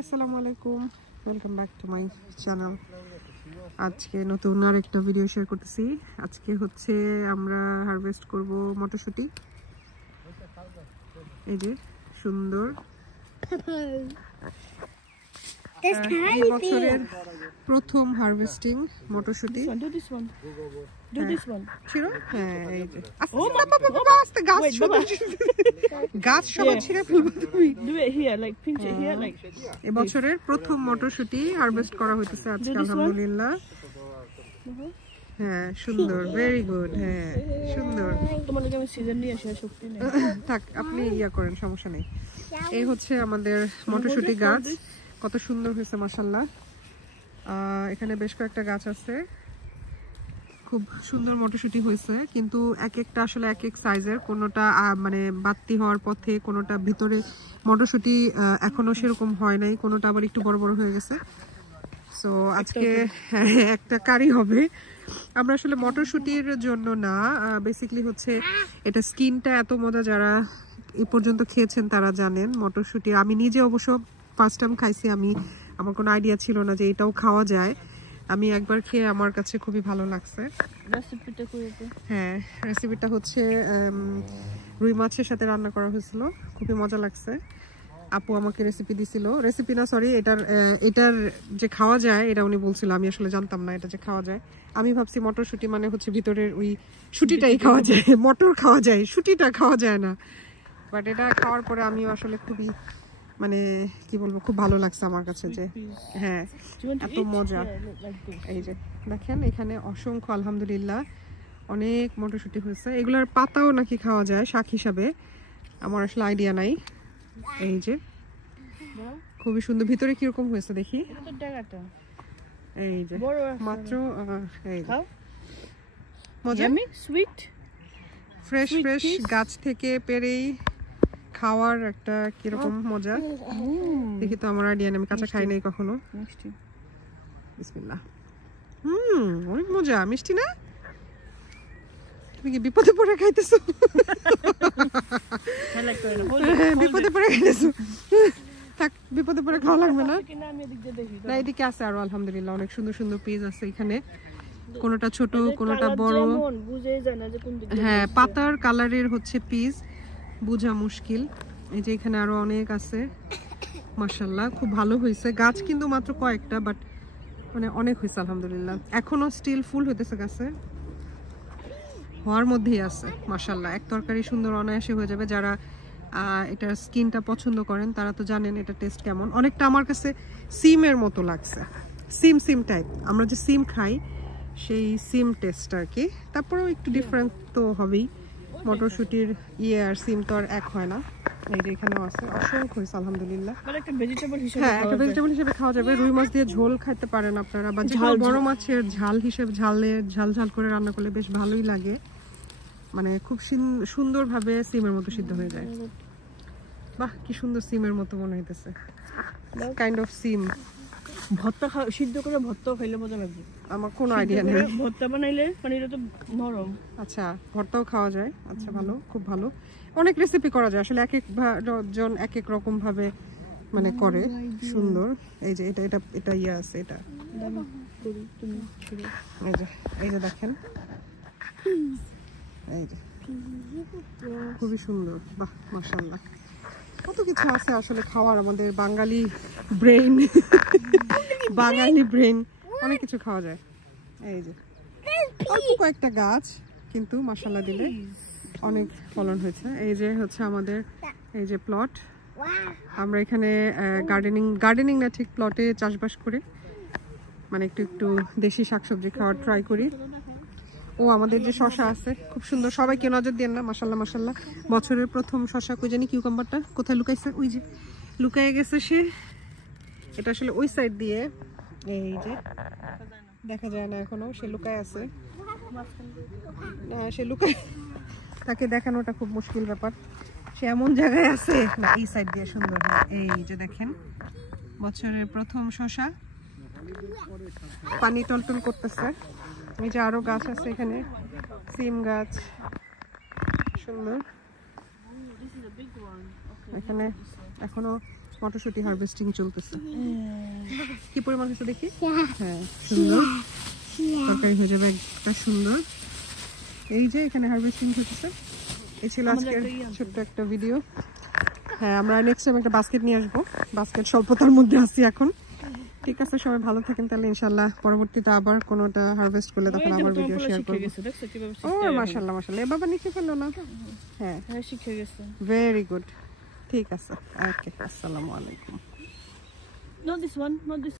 আসসালামু আলাইকুম, welcome back to my channel. আজকে নতুন আরেকটা ভিডিও শেয়ার করতেছি। আজকে হচ্ছে আমরা হারভেস্ট করব মটরশুঁটি। এই যে সুন্দর এই বছরের প্রথম হারভেস্টিং মটরশুঁটি। এবছরের প্রথম মটরশুঁটি হারভেস্ট করা হইতেছে আজকে, আলহামদুলিল্লাহ। হ্যাঁ, সুন্দর, ভেরি গুড। হ্যাঁ, সুন্দর। থাক, আপনি ইয়া করেন, সমস্যা নেই। এই হচ্ছে আমাদের মটরশুঁটি গাছ, কত সুন্দর হয়েছে মাশাআল্লাহ। এখানে বেশ কয়েকটা গাছ আছে, খুব সুন্দর মটরশুঁটি হয়েছে, কিন্তু এক একটা আসলে এক এক সাইজের। কোনোটা মানে বাত্তি হওয়ার পথে, কোনোটা ভিতরে মটরশুঁটি এখনো সেরকম হয় নাই, কোনোটা আবার একটু বড় বড় হয়ে গেছে। সো আজকে একটা কারি হবে। আমরা আসলে মটরশুঁটির জন্য না, বেসিক্যালি হচ্ছে এটা স্কিনটা এত মজা, যারা এ পর্যন্ত খেয়েছেন তারা জানেন মটরশুঁটি। আমি নিজে অবশ্য ফার্স্ট টাইম খাইছি, আমার কোনো আইডিয়া ছিল না যে এটাও খাওয়া যায়। আমি একবার খেয়ে আমার কাছে খুবই ভালো লাগছে। হ্যাঁ, রেসিপিটা হচ্ছে রুই মাছের সাথে রান্না করা হয়েছিল, খুবই মজা লাগছে। আপু আমাকে রেসিপি দিছিল, রেসিপি না সরি, এটার যে খাওয়া যায় এটা উনি বলছিল, আমি আসলে জানতাম না এটা যে খাওয়া যায়। আমি ভাবছি মটরশুঁটি মানে হচ্ছে ভিতরের ওই শুটিটাই খাওয়া যায়, মটর খাওয়া যায়, শুটিটা খাওয়া যায় না। বাট এটা খাওয়ার পরে আমিও আসলে খুবই, মানে কি বলবো, খুব ভালো লাগছে আমার কাছে যে হ্যাঁ এত মজা। এই যে দেখেন এখানে অসংখ্য, আলহামদুলিল্লাহ, অনেক মটরশুঁটি হয়েছে। এগুলোর পাতাও নাকি খাওয়া যায় শাক হিসাবে, আমার আসলে আইডিয়া নাই। এই যে খুবই সুন্দর, ভিতরে কিরকম হয়েছে দেখি। এই যে মাত্র মজা, সুইট, ফ্রেশ ফ্রেশ গাছ থেকে পেরেই খাওয়ার একটা কিরকম মজা দেখি তো, আমার আইডিয়া নেই, আমি কাঁচা খাই নাই কখনো। বিসমিল্লাহ। অনেক মজা, মিষ্টি না? তুমি কি বিপদে পড়ে খাইতেছো? বিপদে পড়ে খাইতেছো? থাক, বিপদে পড়ে খাওয়া লাগবে না। না, এদিকে আছে আরো, আলহামদুলিল্লাহ, অনেক সুন্দর সুন্দর পিস আছে এখানে, কোনোটা ছোট কোনোটা বড়। হ্যাঁ, পাতার কালারের হচ্ছে পিস বোঝা মুশকিল। এই যে এখানে আরো অনেক আছে, মাশাআল্লাহ, খুব ভালো হয়েছে। গাছ কিন্তু মাত্র কয়েকটা, বাট মানে অনেক হয়েছে আলহামদুলিল্লাহ। এখনো স্টিল ফুল হইতেছে গাছে, হওয়ার মধ্যেই আছে মাশাআল্লাহ। এক তরকারি সুন্দর অনায়াসে হয়ে যাবে। যারা এটার স্কিনটা পছন্দ করেন তারা তো জানেন এটা টেস্ট কেমন। অনেকটা আমার কাছে সিমের মতো লাগছে, সিম টাইপ, আমরা যে সিম খাই সেই সিম টেস্ট আর কি। তারপরেও একটু ডিফারেন্ট তো হবেই, মটরশুঁটির ইয়ে আর সিম তো আর এক হয় না। এই যে এখানেও আছে, অসংখ্য হয়েছে আলহামদুলিল্লাহ। হ্যাঁ, একটা ভেজিটেবল হিসেবে খাওয়া যাবে। রুই মাছ দিয়ে ঝোল খাইতে পারেন আপনারা, বা বড় মাছের ঝাল হিসেবে, ঝাল ঝাল করে রান্না করলে বেশ ভালোই লাগে, মানে খুব সুন্দরভাবে সিমের মতো সিদ্ধ হয়ে যায়। বাহ, কি সুন্দর সিমের মতো মনে হইতেছে, কাইন্ড অফ সিম। ভর্তা সিদ্ধ করে ভর্তা খাইলে মজা লাগবে। আমার কোনো আইডিয়া নেই, ভর্তা বানাইলে মানে এটা তো নরম। আচ্ছা, ভর্তাও খাওয়া যায়। আচ্ছা, ভালো, খুব ভালো। অনেক রেসিপি করা যায় আসলে, এক এক জন এক এক রকম ভাবে মানে করে, সুন্দর। এই যে এটা ইয়ে আছে, এটা এই যে দেখেন, এই যে খুবই সুন্দর। বাহ, মাশাআল্লাহ, কত কিছু আছে আসলে খাওয়ার। আমাদের বাঙালি ব্রেইন অনেক কিছু খাওয়া যায়। এই যে অল্প কয়েকটা গাছ, কিন্তু মাশাআল্লাহ দিলে অনেক ফলন হয়েছে। এই যে হচ্ছে আমাদের এই যে প্লট, আমরা এখানে গার্ডেনিং না ঠিক, প্লটে চাষবাস করি, মানে একটু দেশি শাকসবজি খাওয়ার ট্রাই করি। ও আমাদের যে শশা আছে খুব সুন্দর, সবাইকে নজর দেন না, মাশাআল্লাহ মাশাআল্লাহ। বছরের প্রথম শশা, কই জানি কিউকাম্বারটা কোথায় লুকাইছে, ওই যে লুকায়ে গেছে সে। এটা আসলে ওই সাইড দিয়ে, এই যে দেখা যায় না এখনো, সে লুকায় আছে। সে লুকায়, তাকে দেখানোটা খুব মুশকিল ব্যাপার, সে এমন জায়গায় আছে না। এই সাইড দিয়ে সুন্দর, এই যে দেখেন বছরের প্রথম শশা, পানি টলটল করতেছে। এই যে আরো গাছ আছে এখানে, সিম গাছ, সুন্দর। এখানে এখনো মটরশুঁটি হারভেস্টিং চলতেছে। কি পরিমাণ হয়েছে দেখি। হ্যাঁ সুন্দর, তরকারি হয়ে যাবে একটা সুন্দর। এই যে এখানে হারভেস্টিং হচ্ছে। এই ছিল আজকের ছোট্ট একটা ভিডিও। হ্যাঁ আমরা নেক্সট টাইম একটা বাস্কেট নিয়ে আসবো, বাস্কেট স্বল্পতার মধ্যে আছি এখন। ঠিক আছে, সবাই ভালো থাকেন তাহলে, ইনশাল্লাহ পরবর্তীতে আবার কোনোটা হারভেস্ট করলে তখন আবার ভিডিও শেয়ার করবো। ও মাশাআল্লাহ মাশাআল্লাহ, এ বাবা নিচে ফেললো না। হ্যাঁ শিখে গেছে, ভেরি গুড। ঠিক আছে, ওকে, আসসালামু আলাইকুম। Not this one, not this